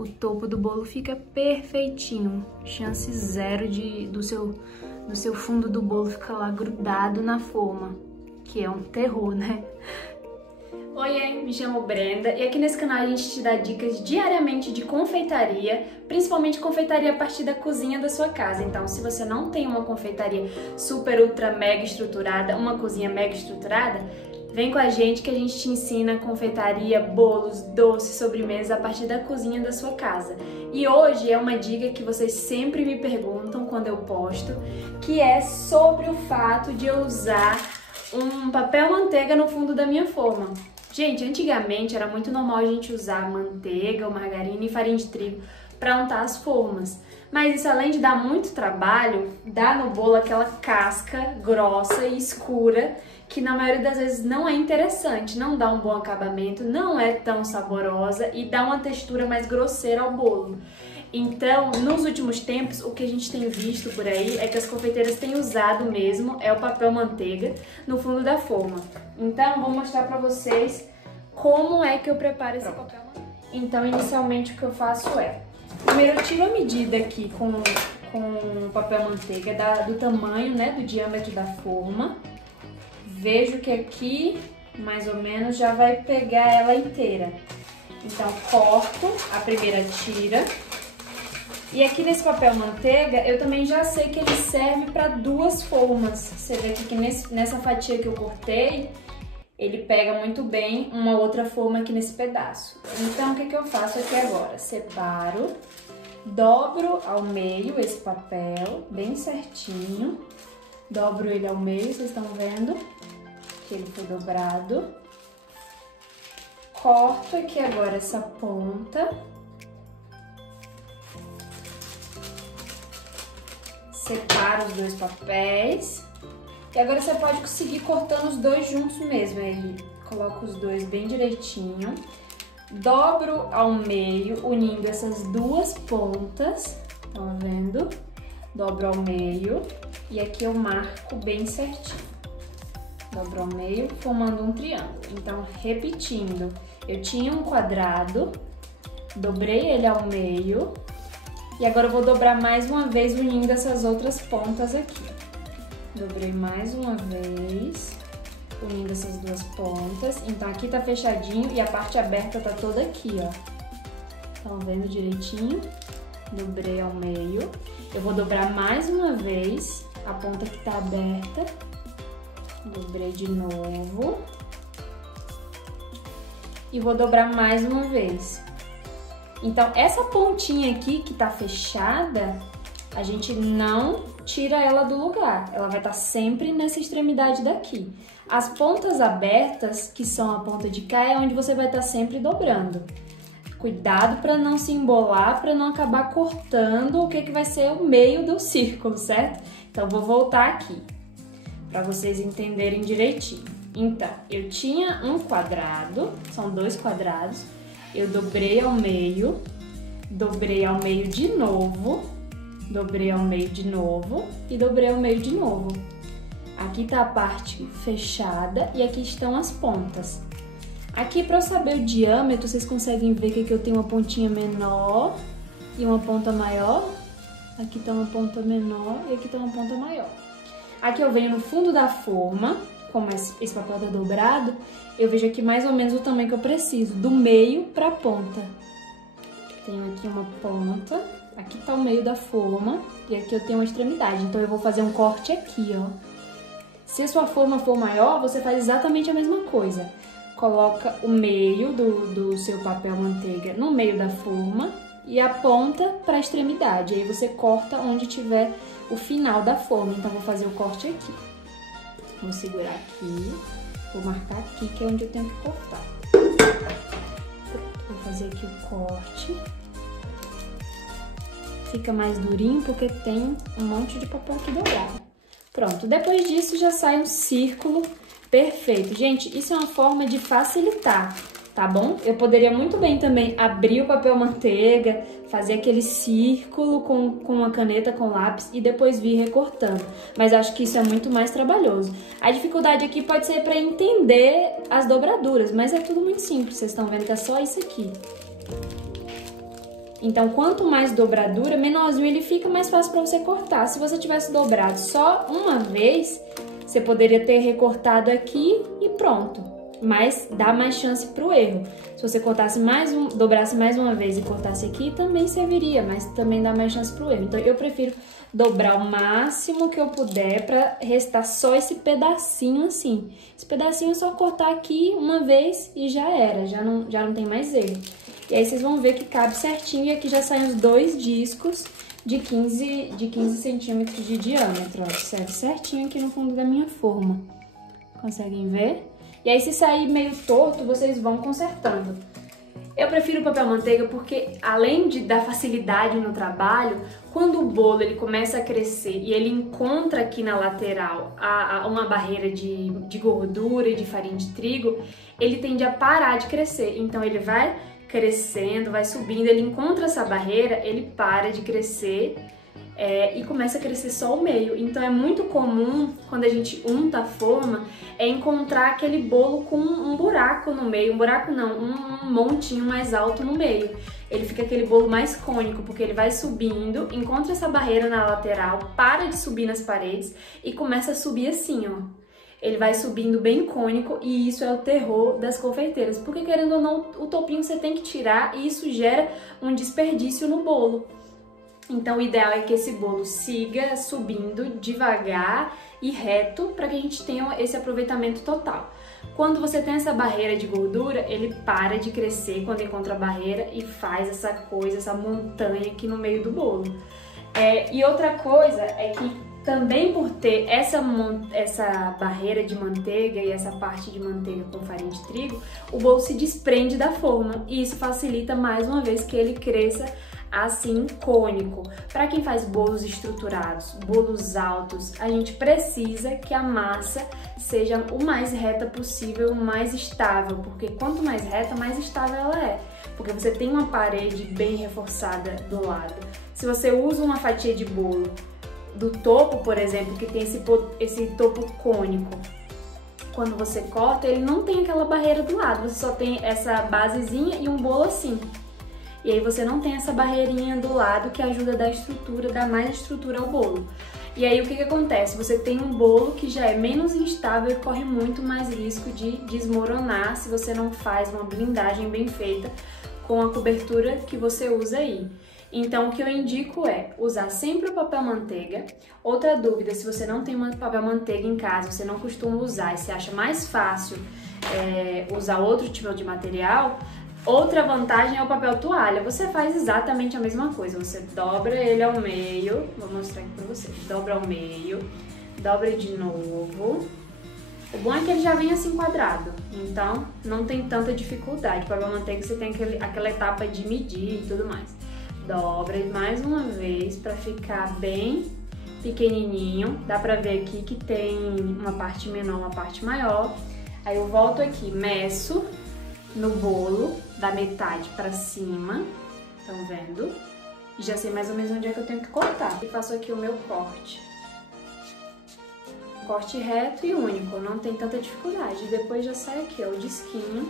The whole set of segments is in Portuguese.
o topo do bolo fica perfeitinho. Chance zero do seu fundo do bolo ficar lá grudado na forma, que é um terror, né? Oiê, me chamo Brenda e aqui nesse canal a gente te dá dicas diariamente de confeitaria, principalmente confeitaria a partir da cozinha da sua casa. Então, se você não tem uma confeitaria super, ultra, mega estruturada, uma cozinha mega estruturada, vem com a gente que a gente te ensina confeitaria, bolos, doces, sobremesas a partir da cozinha da sua casa. E hoje é uma dica que vocês sempre me perguntam quando eu posto, que é sobre o fato de eu usar um papel manteiga no fundo da minha forma. Gente, antigamente era muito normal a gente usar manteiga ou margarina e farinha de trigo para untar as formas. Mas isso, além de dar muito trabalho, dá no bolo aquela casca grossa e escura que na maioria das vezes não é interessante, não dá um bom acabamento, não é tão saborosa e dá uma textura mais grosseira ao bolo. Então, nos últimos tempos, o que a gente tem visto por aí é que as confeiteiras têm usado mesmo é o papel manteiga no fundo da forma. Então, vou mostrar pra vocês como é que eu preparo esse papel manteiga. Então, inicialmente, o que eu faço é... Primeiro, eu tiro a medida aqui com o papel manteiga do tamanho, né, do diâmetro da forma. Vejo que aqui, mais ou menos, já vai pegar ela inteira. Então, corto a primeira tira. E aqui nesse papel manteiga, eu também já sei que ele serve para duas formas. Você vê aqui que nessa fatia que eu cortei, ele pega muito bem uma outra forma aqui nesse pedaço. Então, o que eu faço aqui agora? Separo, dobro ao meio esse papel, bem certinho. Dobro ele ao meio, vocês estão vendo que ele foi dobrado. Corto aqui agora essa ponta. Separo os dois papéis. E agora você pode conseguir cortando os dois juntos mesmo. Aí coloco os dois bem direitinho. Dobro ao meio, unindo essas duas pontas. Estão vendo? Dobro ao meio. E aqui eu marco bem certinho. Dobro ao meio, formando um triângulo. Então, repetindo. Eu tinha um quadrado. Dobrei ele ao meio. E agora eu vou dobrar mais uma vez, unindo essas outras pontas aqui. Dobrei mais uma vez, unindo essas duas pontas. Então, aqui tá fechadinho e a parte aberta tá toda aqui, ó. Estão vendo direitinho? Dobrei ao meio. Eu vou dobrar mais uma vez a ponta que tá aberta. Dobrei de novo. E vou dobrar mais uma vez. Então, essa pontinha aqui que tá fechada, a gente não tira ela do lugar. Ela vai estar sempre nessa extremidade daqui. As pontas abertas, que são a ponta de cá, é onde você vai estar sempre dobrando. Cuidado para não se embolar, para não acabar cortando o que vai ser o meio do círculo, certo? Então, vou voltar aqui, para vocês entenderem direitinho. Então, eu tinha um quadrado, são dois quadrados. Eu dobrei ao meio, dobrei ao meio de novo, dobrei ao meio de novo e dobrei ao meio de novo. Aqui tá a parte fechada e aqui estão as pontas. Aqui, para eu saber o diâmetro, vocês conseguem ver que aqui eu tenho uma pontinha menor e uma ponta maior. Aqui tá uma ponta menor e aqui tá uma ponta maior. Aqui eu venho no fundo da forma. Como esse papel tá dobrado, eu vejo aqui mais ou menos o tamanho que eu preciso, do meio pra ponta. Tenho aqui uma ponta, aqui tá o meio da forma e aqui eu tenho uma extremidade, então eu vou fazer um corte aqui, ó. Se a sua forma for maior, você faz exatamente a mesma coisa. Coloca o meio do seu papel manteiga no meio da forma e a ponta pra extremidade. Aí você corta onde tiver o final da forma, então vou fazer o corte aqui. Vou segurar aqui, vou marcar aqui, que é onde eu tenho que cortar. Vou fazer aqui o corte. Fica mais durinho porque tem um monte de papel aqui dobrado. Pronto, depois disso já sai um círculo perfeito. Gente, isso é uma forma de facilitar, tá bom? Eu poderia muito bem também abrir o papel manteiga, fazer aquele círculo com uma caneta, com lápis e depois vir recortando. Mas acho que isso é muito mais trabalhoso. A dificuldade aqui pode ser para entender as dobraduras, mas é tudo muito simples. Vocês estão vendo que é só isso aqui. Então, quanto mais dobradura, menorzinho ele fica, mais fácil para você cortar. Se você tivesse dobrado só uma vez, você poderia ter recortado aqui e pronto. Mas dá mais chance pro erro. Se você dobrasse mais uma vez e cortasse aqui, também serviria, mas também dá mais chance pro erro. Então, eu prefiro dobrar o máximo que eu puder para restar só esse pedacinho assim. Esse pedacinho é só cortar aqui uma vez e já era, já não tem mais erro. E aí vocês vão ver que cabe certinho e aqui já saem os 2 discos de 15 centímetros de diâmetro, ó, serve certinho aqui no fundo da minha forma. Conseguem ver? E aí se sair meio torto, vocês vão consertando. Eu prefiro o papel manteiga porque, além de dar facilidade no trabalho, quando o bolo ele começa a crescer e ele encontra aqui na lateral uma barreira de gordura e de farinha de trigo, ele tende a parar de crescer. Então ele vai crescendo, vai subindo, ele encontra essa barreira, ele para de crescer e começa a crescer só o meio. Então é muito comum, quando a gente unta a forma, encontrar aquele bolo com um buraco no meio, um buraco não, um montinho mais alto no meio. Ele fica aquele bolo mais cônico, porque ele vai subindo, encontra essa barreira na lateral, para de subir nas paredes e começa a subir assim, ó. Ele vai subindo bem cônico e isso é o terror das confeiteiras, porque querendo ou não, o topinho você tem que tirar e isso gera um desperdício no bolo. Então o ideal é que esse bolo siga subindo devagar e reto para que a gente tenha esse aproveitamento total. Quando você tem essa barreira de gordura, ele para de crescer quando encontra a barreira e faz essa coisa, essa montanha aqui no meio do bolo. E outra coisa é que também por ter essa barreira de manteiga e essa parte de manteiga com farinha de trigo, o bolo se desprende da forma e isso facilita mais uma vez que ele cresça assim cônico. Para quem faz bolos estruturados, bolos altos, a gente precisa que a massa seja o mais reta possível, o mais estável, porque quanto mais reta, mais estável ela é, porque você tem uma parede bem reforçada do lado. Se você usa uma fatia de bolo do topo, por exemplo, que tem esse topo cônico, quando você corta, ele não tem aquela barreira do lado, você só tem essa basezinha e um bolo assim. E aí você não tem essa barreirinha do lado que ajuda a dar estrutura, dar mais estrutura ao bolo. E aí o que acontece? Você tem um bolo que já é menos instável e corre muito mais risco de desmoronar se você não faz uma blindagem bem feita com a cobertura que você usa aí. Então o que eu indico é usar sempre o papel manteiga. Outra dúvida, se você não tem papel manteiga em casa, você não costuma usar e você acha mais fácil usar outro tipo de material, outra vantagem é o papel toalha. Você faz exatamente a mesma coisa, você dobra ele ao meio, vou mostrar aqui pra vocês, dobra ao meio, dobra de novo. O bom é que ele já vem assim quadrado, então não tem tanta dificuldade. O papel manteiga você tem aquela etapa de medir e tudo mais. Dobra mais uma vez para ficar bem pequenininho, dá pra ver aqui que tem uma parte menor, uma parte maior. Aí eu volto aqui, meço no bolo da metade pra cima, estão vendo? E já sei mais ou menos onde é que eu tenho que cortar. E faço aqui o meu corte. Corte reto e único, não tem tanta dificuldade. Depois já sai aqui, ó, o disquinho.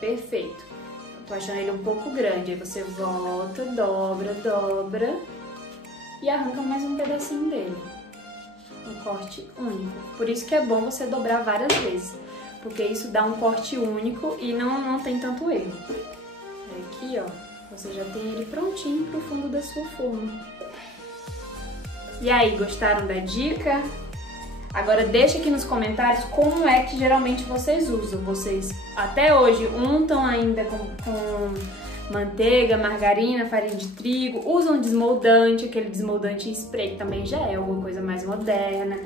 Perfeito. Eu tô achando ele um pouco grande, aí você volta, dobra, dobra e arranca mais um pedacinho dele. Um corte único. Por isso que é bom você dobrar várias vezes, porque isso dá um corte único e não tem tanto erro. Aqui, ó, você já tem ele prontinho pro fundo da sua forma. E aí, gostaram da dica? Agora deixa aqui nos comentários como é que geralmente vocês usam. Vocês até hoje untam ainda com manteiga, margarina, farinha de trigo, usam desmoldante, aquele desmoldante spray que também já é alguma coisa mais moderna.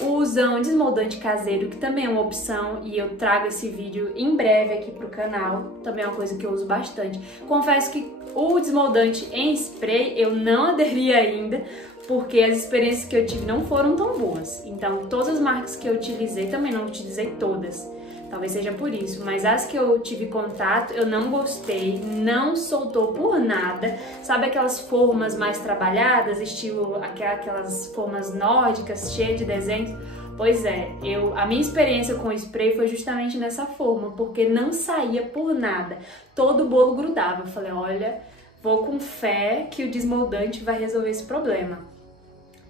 Usam desmoldante caseiro, que também é uma opção, e eu trago esse vídeo em breve aqui pro canal, também é uma coisa que eu uso bastante. Confesso que o desmoldante em spray eu não aderi ainda, porque as experiências que eu tive não foram tão boas. Então, todas as marcas que eu utilizei, também não utilizei todas, talvez seja por isso, mas as que eu tive contato, eu não gostei, não soltou por nada. Sabe aquelas formas mais trabalhadas, estilo aquelas formas nórdicas, cheias de desenhos? Pois é, a minha experiência com o spray foi justamente nessa forma, porque não saía por nada, todo o bolo grudava. Eu falei, olha, Vou com fé que o desmoldante vai resolver esse problema.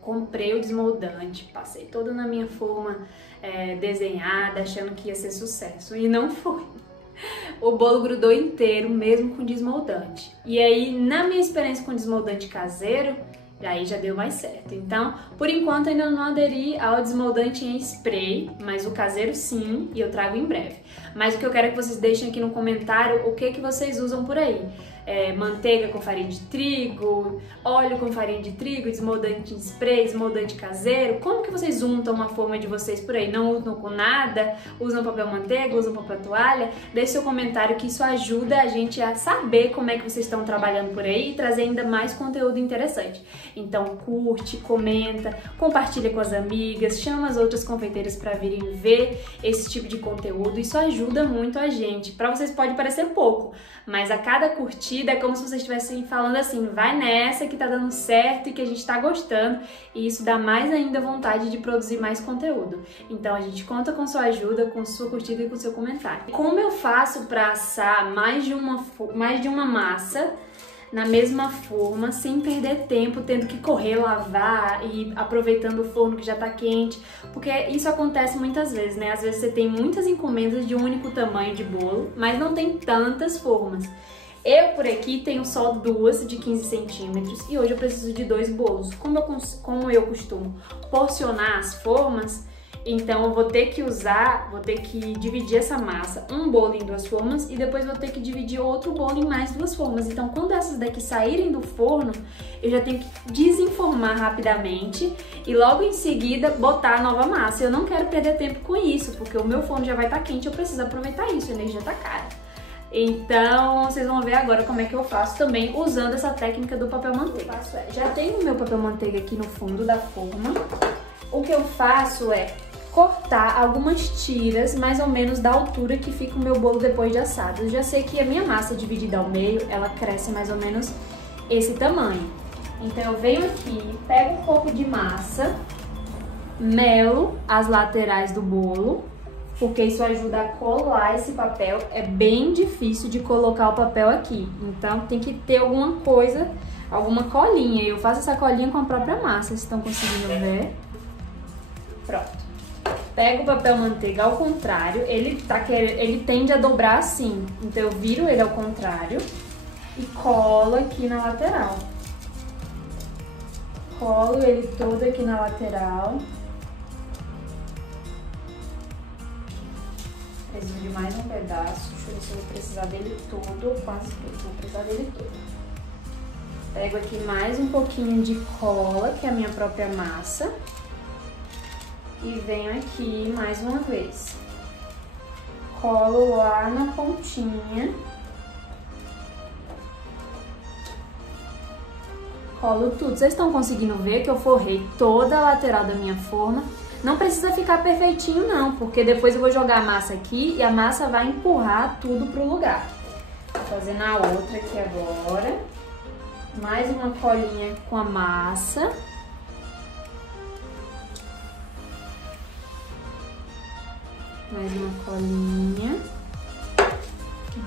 Comprei o desmoldante, passei toda na minha forma desenhada, achando que ia ser sucesso. E não foi. O bolo grudou inteiro, mesmo com desmoldante. E aí, na minha experiência com desmoldante caseiro, aí já deu mais certo. Então, por enquanto, ainda não aderi ao desmoldante em spray, mas o caseiro sim, e eu trago em breve. Mas o que eu quero é que vocês deixem aqui no comentário o que vocês usam por aí. Manteiga com farinha de trigo, óleo com farinha de trigo, desmoldante em spray, desmoldante caseiro. Como que vocês untam uma forma de vocês por aí? Não usam com nada? Usam papel manteiga? Usam papel toalha? Deixe seu comentário que isso ajuda a gente a saber como é que vocês estão trabalhando por aí e trazer ainda mais conteúdo interessante. Então curte, comenta, compartilha com as amigas, chama as outras confeiteiras para virem ver esse tipo de conteúdo. Isso ajuda muito a gente. Para vocês pode parecer pouco, mas a cada curtida é como se vocês estivessem falando assim, vai nessa que tá dando certo e que a gente tá gostando, e isso dá mais ainda vontade de produzir mais conteúdo. Então a gente conta com sua ajuda, com sua curtida e com seu comentário. Como eu faço para assar mais de uma massa na mesma forma, sem perder tempo, tendo que correr, lavar e aproveitando o forno que já tá quente, porque isso acontece muitas vezes, né? Às vezes você tem muitas encomendas de um único tamanho de bolo, mas não tem tantas formas. Eu, por aqui, tenho só duas de 15 centímetros e hoje eu preciso de 2 bolos. Como eu costumo porcionar as formas, então eu vou ter que dividir essa massa, um bolo em 2 formas e depois vou ter que dividir outro bolo em mais 2 formas. Então quando essas daqui saírem do forno, eu já tenho que desenformar rapidamente e logo em seguida botar a nova massa. Eu não quero perder tempo com isso, porque o meu forno já vai estar quente, eu preciso aproveitar isso, a energia tá cara. Então vocês vão ver agora como é que eu faço também usando essa técnica do papel manteiga. Já tenho o meu papel manteiga aqui no fundo da forma. O que eu faço é cortar algumas tiras mais ou menos da altura que fica o meu bolo depois de assado. Eu já sei que a minha massa dividida ao meio, ela cresce mais ou menos esse tamanho. Então eu venho aqui, pego um pouco de massa, melo as laterais do bolo, porque isso ajuda a colar esse papel. É bem difícil de colocar o papel aqui, então tem que ter alguma coisa, alguma colinha. Eu faço essa colinha com a própria massa, vocês estão conseguindo ver? Pronto. Pego o papel manteiga ao contrário, ele tende a dobrar assim, então eu viro ele ao contrário e colo aqui na lateral. Colo ele todo aqui na lateral. Preciso de mais um pedaço, deixa eu ver se eu vou precisar dele todo, quase que vou precisar dele todo. Pego aqui mais um pouquinho de cola, que é a minha própria massa. E venho aqui mais uma vez. Colo lá na pontinha. Colo tudo. Vocês estão conseguindo ver que eu forrei toda a lateral da minha forma? Não precisa ficar perfeitinho não, porque depois eu vou jogar a massa aqui e a massa vai empurrar tudo pro lugar. Vou fazer na outra aqui agora. Mais uma colinha com a massa. Mais uma colinha.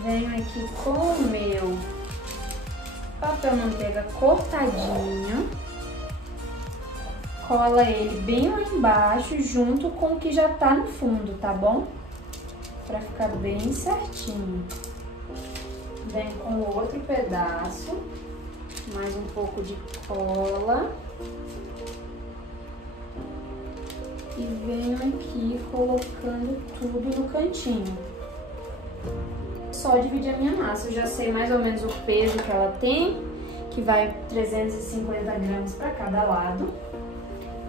Venho aqui com o meu papel manteiga cortadinho. Cola ele bem lá embaixo, junto com o que já tá no fundo, tá bom? Pra ficar bem certinho. Venho com o outro pedaço. Mais um pouco de cola. E venho aqui colocando tudo no cantinho. Só dividir a minha massa. Eu já sei mais ou menos o peso que ela tem, que vai 350 gramas para cada lado.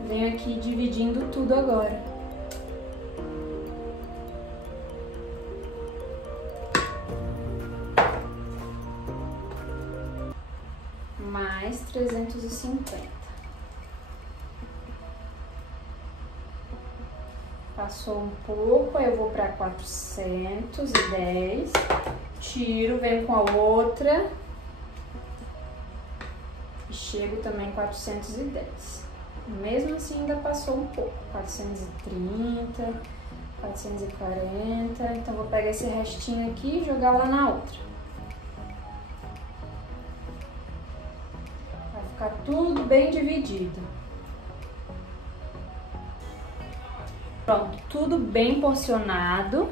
Venho aqui dividindo tudo agora. Mais 350. Passou um pouco, aí eu vou para 410, tiro, venho com a outra e chego também em 410. Mesmo assim ainda passou um pouco, 430, 440, então vou pegar esse restinho aqui e jogar lá na outra. ficar tudo bem dividido. Pronto, tudo bem porcionado,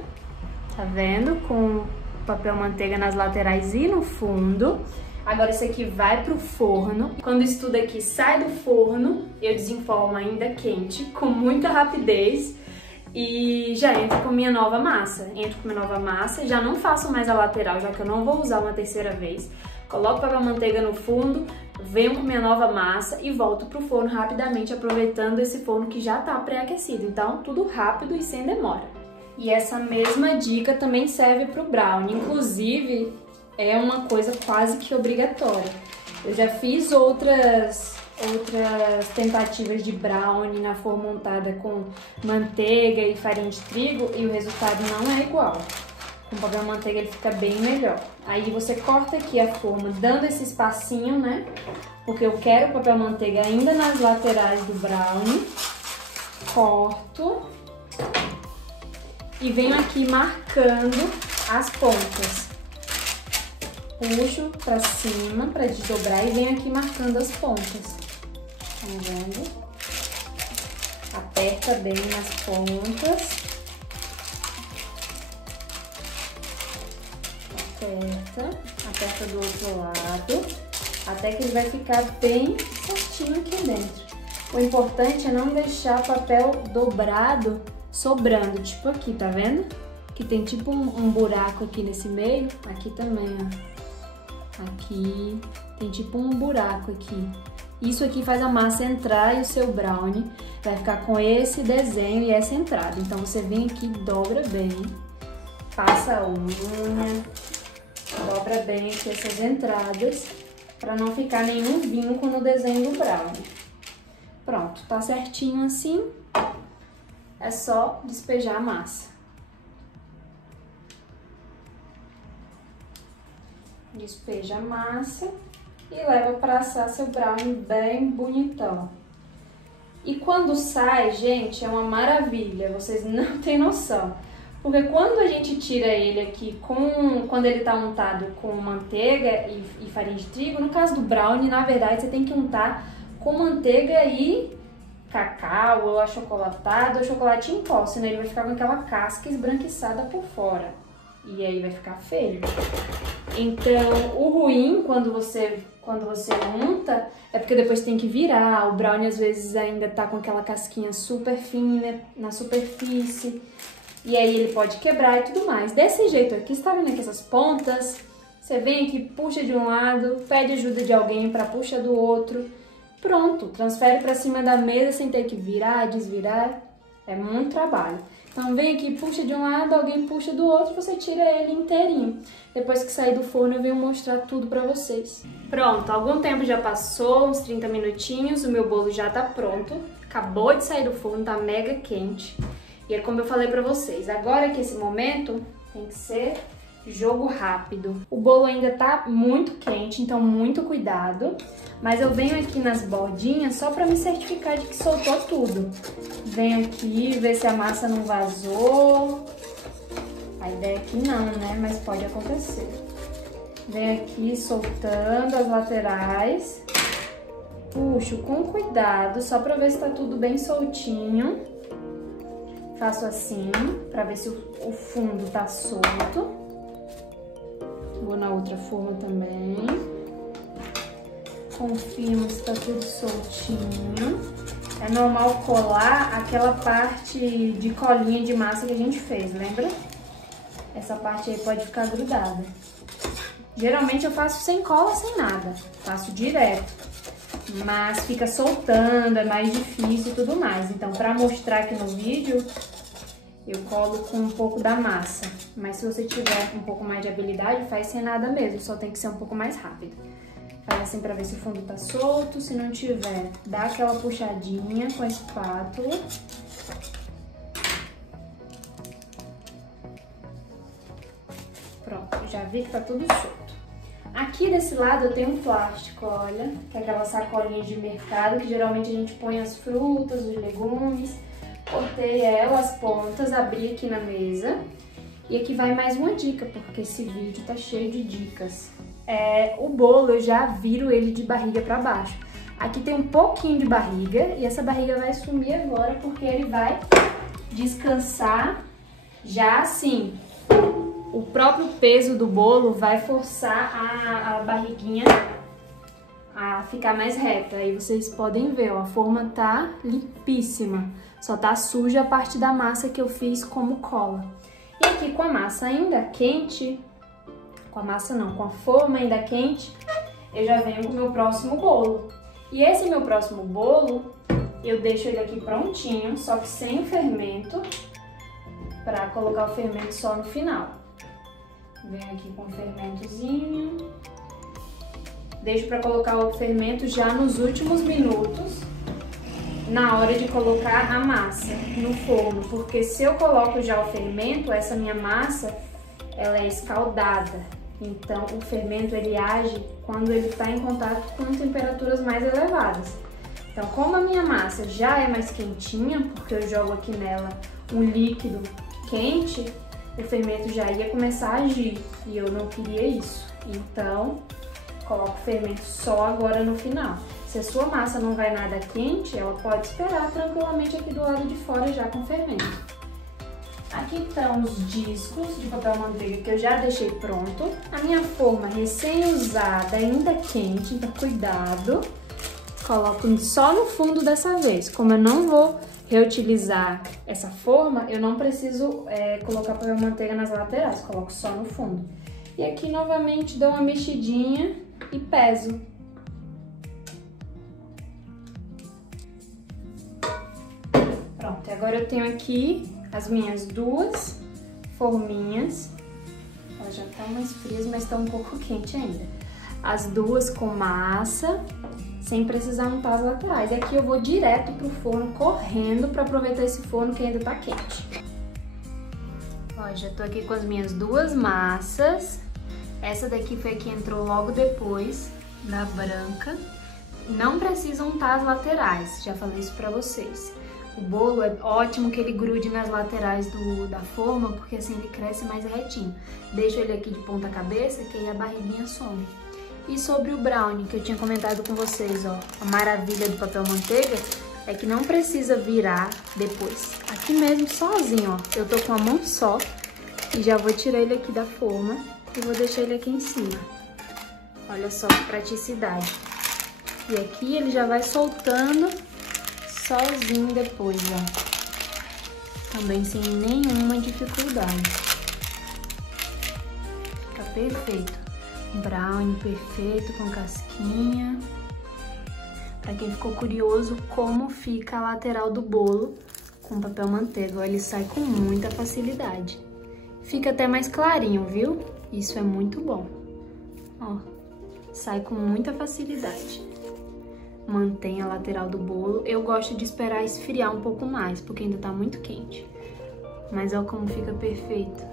tá vendo? Com papel manteiga nas laterais e no fundo. Agora isso aqui vai pro forno. Quando isso tudo aqui sai do forno, eu desenformo ainda quente, com muita rapidez. E já entro com minha nova massa. Já não faço mais a lateral, já que eu não vou usar uma terceira vez. Coloco papel manteiga no fundo, venho com minha nova massa e volto pro forno rapidamente, aproveitando esse forno que já tá pré-aquecido. Então, tudo rápido e sem demora. E essa mesma dica também serve pro brownie. Inclusive, é uma coisa quase que obrigatória. Eu já fiz outras tentativas de brownie na forma montada com manteiga e farinha de trigo e o resultado não é igual. Com papel manteiga ele fica bem melhor. Aí você corta aqui a forma dando esse espacinho, né? Porque eu quero o papel manteiga ainda nas laterais do brownie. Corto. E venho aqui marcando as pontas. Puxo pra cima pra desdobrar e venho aqui marcando as pontas. Tá vendo? Aperta bem nas pontas. Aperta do outro lado, até que ele vai ficar bem certinho aqui dentro. O importante é não deixar papel dobrado sobrando, tipo aqui, tá vendo? Que tem tipo um buraco aqui nesse meio, aqui também, ó. Aqui tem tipo um buraco aqui. Isso aqui faz a massa entrar e o seu brownie vai ficar com esse desenho e essa entrada. Então você vem aqui, dobra bem, passa a unha, dobra bem aqui essas entradas, para não ficar nenhum vinco no desenho do brownie. Pronto, tá certinho assim, é só despejar a massa. Despeja a massa e leva para assar seu brownie bem bonitão. E quando sai, gente, é uma maravilha, vocês não têm noção. Porque quando a gente tira ele aqui, quando ele tá untado com manteiga e farinha de trigo, no caso do brownie, na verdade, você tem que untar com manteiga e cacau, ou achocolatado, ou chocolate em pó, senão ele vai ficar com aquela casca esbranquiçada por fora. E aí vai ficar feio. Então, o ruim quando você unta é porque depois tem que virar. O brownie às vezes ainda tá com aquela casquinha super fina na superfície. E aí ele pode quebrar e tudo mais. Desse jeito aqui, você tá vendo aqui essas pontas? Você vem aqui, puxa de um lado, pede ajuda de alguém para puxar do outro. Pronto, transfere para cima da mesa sem ter que virar, desvirar. É muito trabalho. Então vem aqui, puxa de um lado, alguém puxa do outro, você tira ele inteirinho. Depois que sair do forno eu venho mostrar tudo pra vocês. Pronto, algum tempo já passou, uns 30 minutinhos, o meu bolo já tá pronto. Acabou de sair do forno, tá mega quente. E é como eu falei pra vocês, agora que esse momento tem que ser jogo rápido. O bolo ainda tá muito quente, então muito cuidado. Mas eu venho aqui nas bordinhas só pra me certificar de que soltou tudo. Venho aqui ver se a massa não vazou. A ideia é que não, né? Mas pode acontecer. Venho aqui soltando as laterais. Puxo com cuidado, só pra ver se tá tudo bem soltinho. Faço assim, pra ver se o fundo tá solto. Vou na outra forma também. Confirmo se tá tudo soltinho. É normal colar aquela parte de colinha de massa que a gente fez, lembra? Essa parte aí pode ficar grudada. Geralmente eu faço sem cola, sem nada. Faço direto. Mas fica soltando, é mais difícil e tudo mais. Então, pra mostrar aqui no vídeo, eu colo com um pouco da massa. Mas se você tiver um pouco mais de habilidade, faz sem nada mesmo. Só tem que ser um pouco mais rápido. Faz assim pra ver se o fundo tá solto. Se não tiver, dá aquela puxadinha com a espátula. Pronto, já vi que tá tudo solto. Aqui desse lado eu tenho um plástico, olha, que é aquela sacolinha de mercado que geralmente a gente põe as frutas, os legumes. Cortei ela, as pontas, abri aqui na mesa. E aqui vai mais uma dica, porque esse vídeo tá cheio de dicas. O bolo eu já viro ele de barriga pra baixo. Aqui tem um pouquinho de barriga e essa barriga vai sumir agora porque ele vai descansar já assim. O próprio peso do bolo vai forçar a barriguinha a ficar mais reta. Aí vocês podem ver, ó, a forma tá limpíssima. Só tá suja a parte da massa que eu fiz como cola. E aqui com a massa ainda quente, com a forma ainda quente, eu já venho com o meu próximo bolo. E esse meu próximo bolo, eu deixo ele aqui prontinho, só que sem o fermento, pra colocar o fermento só no final. Venho aqui com o fermentozinho. Deixo pra colocar o fermento já nos últimos minutos, na hora de colocar a massa no forno, porque se eu coloco já o fermento, essa minha massa, ela é escaldada. Então, o fermento, ele age quando ele está em contato com temperaturas mais elevadas. Então, como a minha massa já é mais quentinha, porque eu jogo aqui nela um líquido quente, o fermento já ia começar a agir, e eu não queria isso. Então, coloco o fermento só agora no final. Se a sua massa não vai nada quente, ela pode esperar tranquilamente aqui do lado de fora já com fermento. Aqui estão os discos de papel manteiga que eu já deixei pronto. A minha forma recém-usada, ainda quente, então cuidado. Coloco só no fundo dessa vez. Como eu não vou reutilizar essa forma, eu não preciso colocar papel manteiga nas laterais, coloco só no fundo. E aqui novamente dou uma mexidinha e peso. Pronto, agora eu tenho aqui as minhas duas forminhas. Elas já estão mais frias, mas estão um pouco quentes ainda. As duas com massa, sem precisar untar as laterais. E aqui eu vou direto pro forno, correndo, para aproveitar esse forno que ainda tá quente. Ó, já tô aqui com as minhas duas massas. Essa daqui foi a que entrou logo depois da branca. Não precisa untar as laterais, já falei isso pra vocês. O bolo é ótimo que ele grude nas laterais da forma, porque assim ele cresce mais retinho. Deixo ele aqui de ponta cabeça, que aí a barriguinha some. E sobre o brownie, que eu tinha comentado com vocês, ó, a maravilha do papel manteiga é que não precisa virar depois. Aqui mesmo, sozinho, ó, eu tô com a mão só e já vou tirar ele aqui da forma e vou deixar ele aqui em cima. Olha só que praticidade. E aqui ele já vai soltando sozinho depois, ó. Também sem nenhuma dificuldade. Fica perfeito. Brownie perfeito, com casquinha. Pra quem ficou curioso como fica a lateral do bolo com papel manteiga, ó, ele sai com muita facilidade. Fica até mais clarinho, viu? Isso é muito bom. Ó, sai com muita facilidade. Mantém a lateral do bolo. Eu gosto de esperar esfriar um pouco mais, porque ainda tá muito quente. Mas olha como fica perfeito.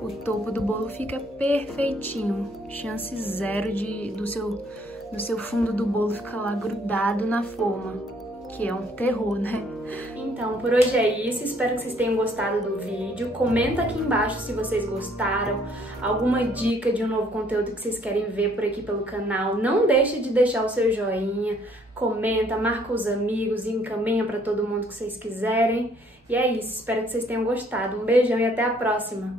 O topo do bolo fica perfeitinho. Chance zero do seu fundo do bolo ficar lá grudado na forma, que é um terror, né? Então, por hoje é isso. Espero que vocês tenham gostado do vídeo. Comenta aqui embaixo se vocês gostaram, alguma dica de um novo conteúdo que vocês querem ver por aqui pelo canal. Não deixe de deixar o seu joinha, comenta, marca os amigos e encaminha para todo mundo que vocês quiserem. E é isso, espero que vocês tenham gostado. Um beijão e até a próxima!